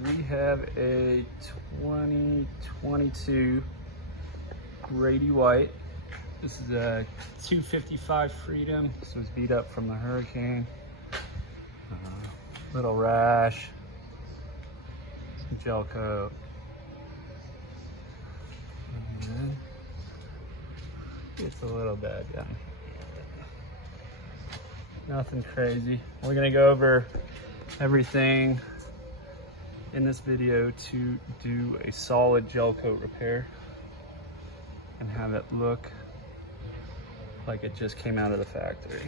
We have a 2022 Grady White. This is a 255 Freedom. This was beat up from the hurricane. Little Rash, some Gelcoat. It's a little bad down here. Nothing crazy. We're gonna go over everything in this video to do a solid gel coat repair and have it look like it just came out of the factory.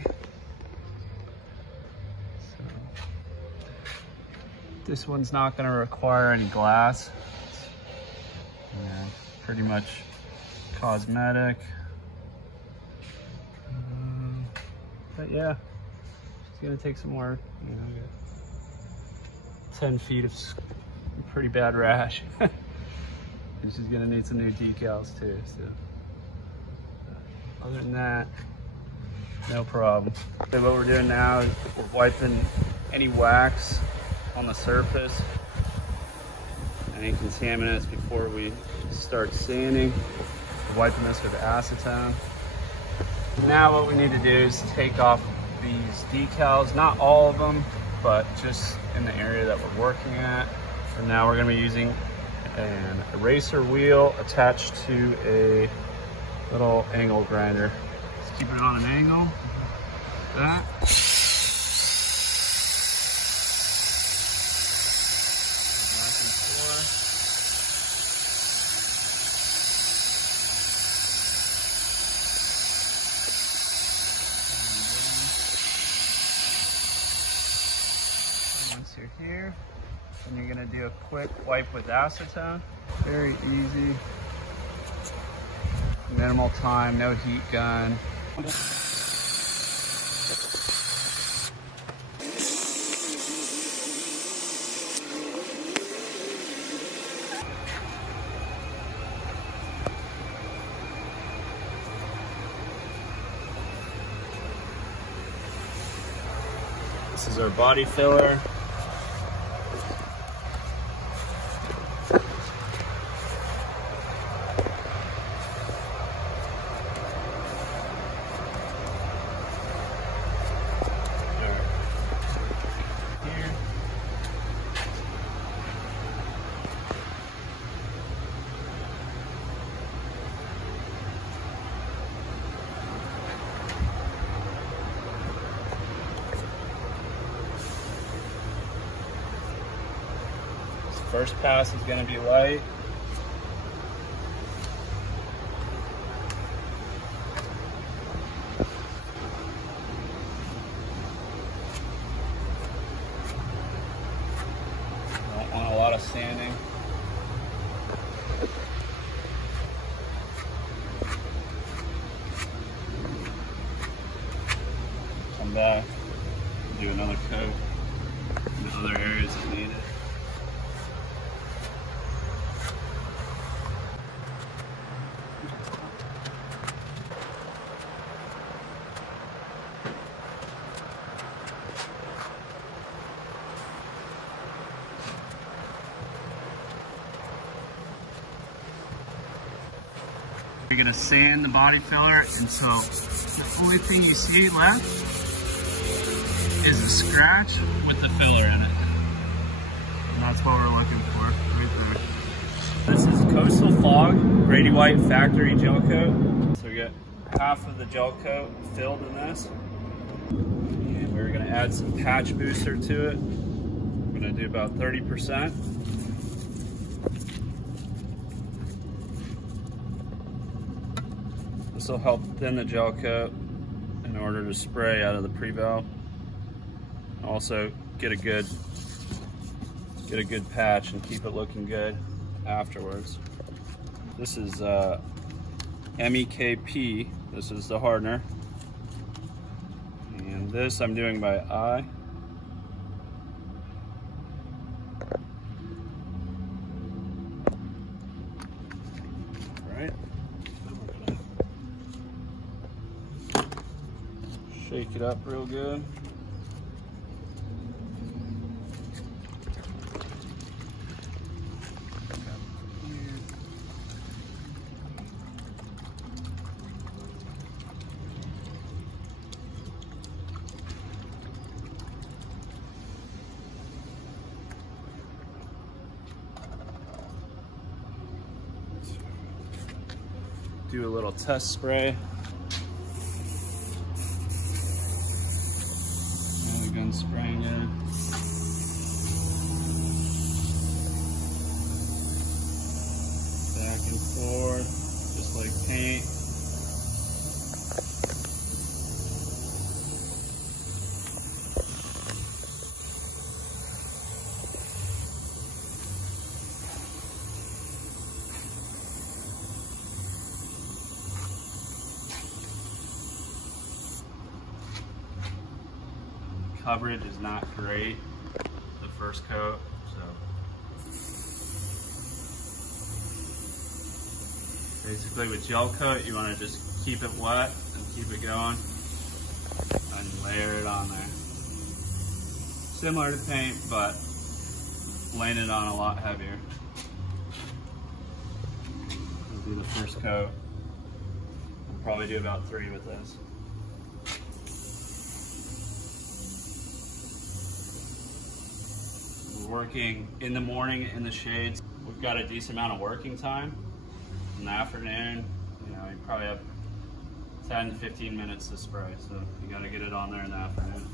So this one's not going to require any glass. Pretty much cosmetic. But yeah, it's going to take some work. 10 feet of pretty bad rash. And she's gonna need some new decals too. So other than that, no problem. So what we're doing now is we're wiping any wax on the surface, any contaminants before we start sanding. We're wiping this with acetone. Now what we need to do is take off these decals, not all of them, but just in the area that we're working at. And now we're gonna be using an eraser wheel attached to a little angle grinder. Let's keep it on an angle, like that. Once you're here, then you're gonna do a quick wipe with acetone. Very easy, minimal time, no heat gun. This is our body filler. First pass is going to be light. Don't want a lot of sanding. Come back, do another coat in the other areas that need it. You're gonna sand the body filler until the only thing you see left is a scratch with the filler in it. And that's what we're looking for right there. This is Coastal Fog Grady White factory gel coat. So we got half of the gel coat filled in this. And we're gonna add some patch booster to it. We're gonna do about 30%. This will help thin the gel coat in order to spray out of the pre-valve. Also get a good patch and keep it looking good afterwards. This is MEKP. This is the hardener. And this I'm doing by eye. Right. Shake it up real good. do a little test spray. And again, spraying it. Back and forth, just like paint. Coverage is not great, the first coat, so basically with Gelcoat you want to just keep it wet and keep it going and layer it on there. Similar to paint, but laying it on a lot heavier. We'll do the first coat. We'll probably do about 3 with this. Working in the morning in the shades. We've got a decent amount of working time. In the afternoon, you know, you probably have 10 to 15 minutes to spray, so you got to get it on there in the afternoon.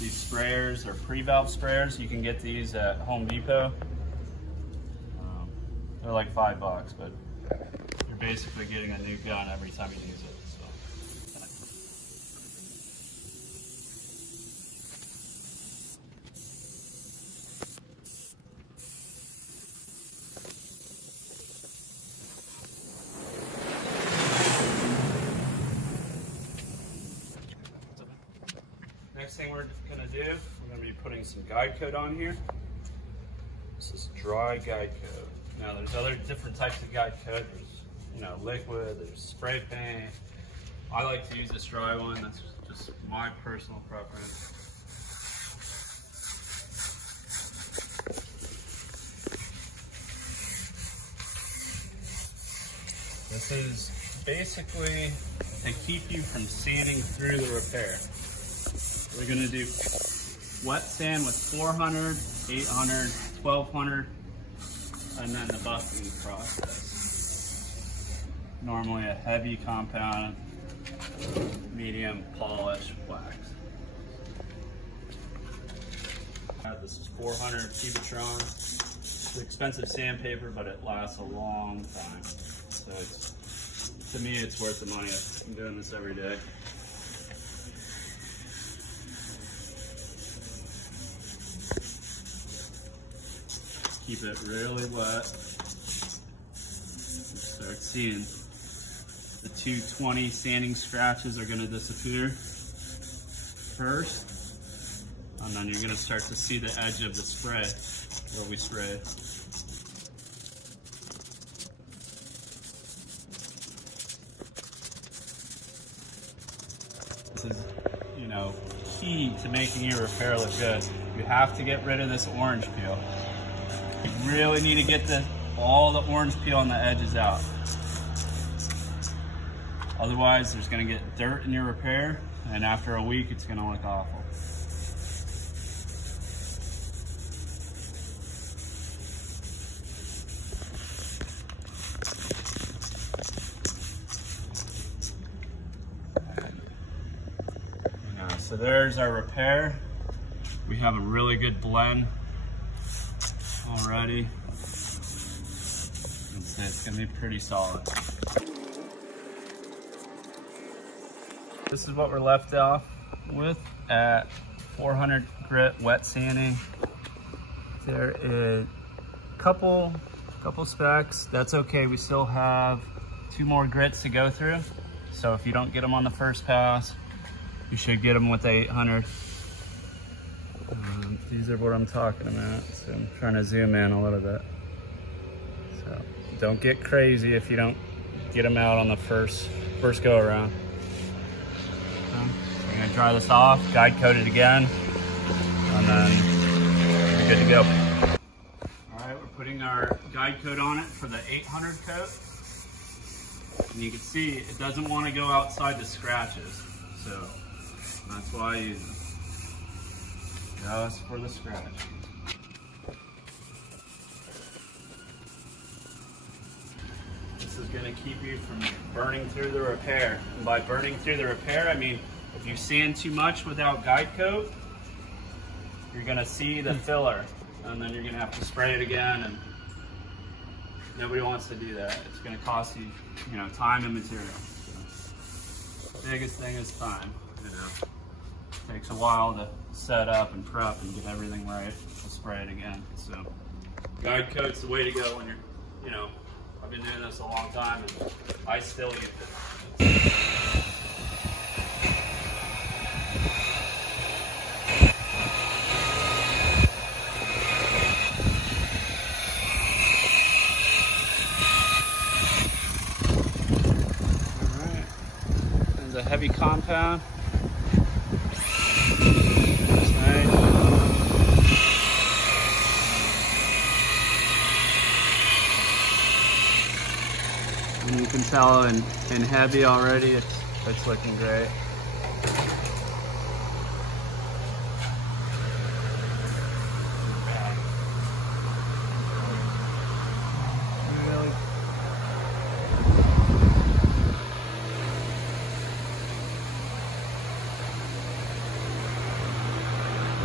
These sprayers are pre-valve sprayers. You can get these at Home Depot. They're like $5, but you're basically getting a new gun every time you use it. So. Next thing we're gonna do, we're gonna be putting some guide coat on here. This is dry guide coat. Now there's other different types of guide coat. There's, you know, liquid, there's spray paint. I like to use this dry one. That's just my personal preference. This is basically to keep you from sanding through the repair. We're gonna do wet sand with 400, 800, 1200, and then the buffing process. Normally a heavy compound, medium polish wax. This is 400 Cubitron. It's expensive sandpaper, but it lasts a long time. So to me, it's worth the money. I'm doing this every day. Keep it really wet. Start seeing the 220 sanding scratches are going to disappear first, and then you're going to start to see the edge of the spray where we spray. This is, you know, key to making your repair look good. You have to get rid of this orange peel. You really need to get all the orange peel on the edges out. Otherwise, there's going to get dirt in your repair, and after a week, it's going to look awful. So there's our repair. We have a really good blend already. It's gonna be pretty solid. This is what we're left off with at 400 grit wet sanding. There is a couple specks. That's okay. We still have 2 more grits to go through. So if you don't get them on the first pass, you should get them with the 800. These are what I'm talking about. So I'm trying to zoom in a little bit. So don't get crazy if you don't get them out on the first go around. So we're gonna dry this off, guide coat it again, and then we're good to go. All right, we're putting our guide coat on it for the 800 coat. And you can see it doesn't want to go outside the scratches. So That's why I use them. Just for the scratch. This is gonna keep you from burning through the repair. And by burning through the repair, I mean, if you sand too much without guide coat, you're gonna see the filler, and then you're gonna have to spray it again, and nobody wants to do that. It's gonna cost you, you know, time and material. So, biggest thing is time, you know. It takes a while to set up and prep and get everything right to spray it again. So, guide coat's the way to go when you're, you know, I've been doing this a long time and I still use it. Alright, there's a heavy compound. And you can tell in heavy already, it's looking great. Really?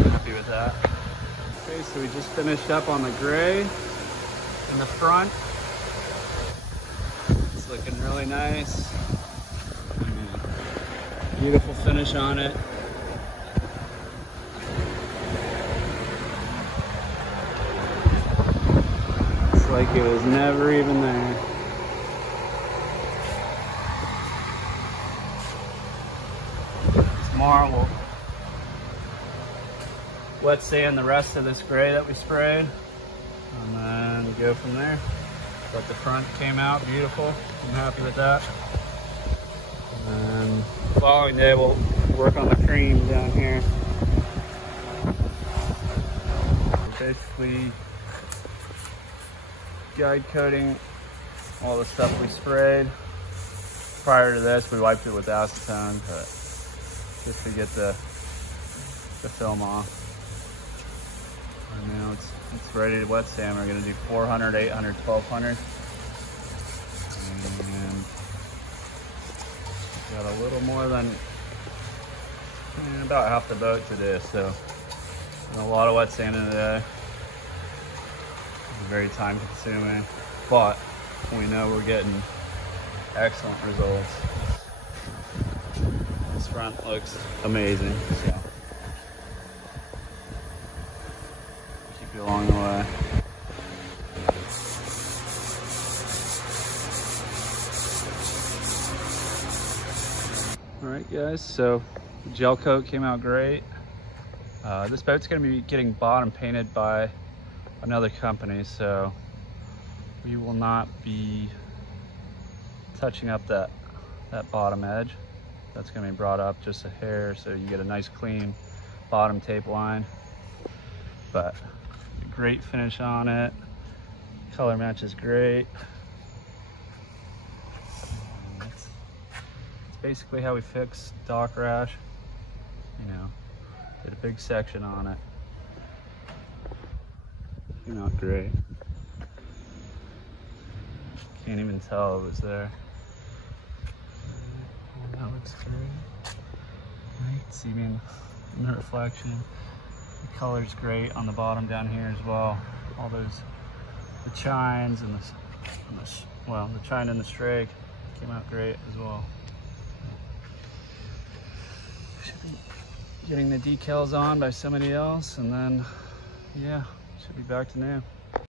Happy with that. Okay, so we just finished up on the gray in the front. Looking really nice. Beautiful finish on it. It's like it was never even there. Tomorrow we'll wet sand the rest of this gray that we sprayed, and then go from there. But the front came out beautiful. I'm happy with that. And then the following day we'll work on the cream down here. Basically guide coating all the stuff we sprayed. Prior to this we wiped it with acetone, but just to get the film off. And now it's ready to wet sand. We're gonna do 400, 800, 1200. And got a little more than about half the boat to do, so a lot of wet sand in today. Very time consuming, but we know we're getting excellent results. This front looks amazing, so keep you along the way. All right, guys, so the gel coat came out great. This boat's gonna be getting bottom painted by another company, so we will not be touching up that bottom edge. That's gonna be brought up just a hair, so you get a nice clean bottom tape line. But great finish on it. Color match is great. It's basically how we fix dock rash. You know, did a big section on it. Not great. Can't even tell it was there. That looks great. Right, see me in the reflection. The color's great on the bottom down here as well. All those, the chines and the chine and the strake came out great as well. Should be getting the decals on by somebody else, and then yeah, should be back to new.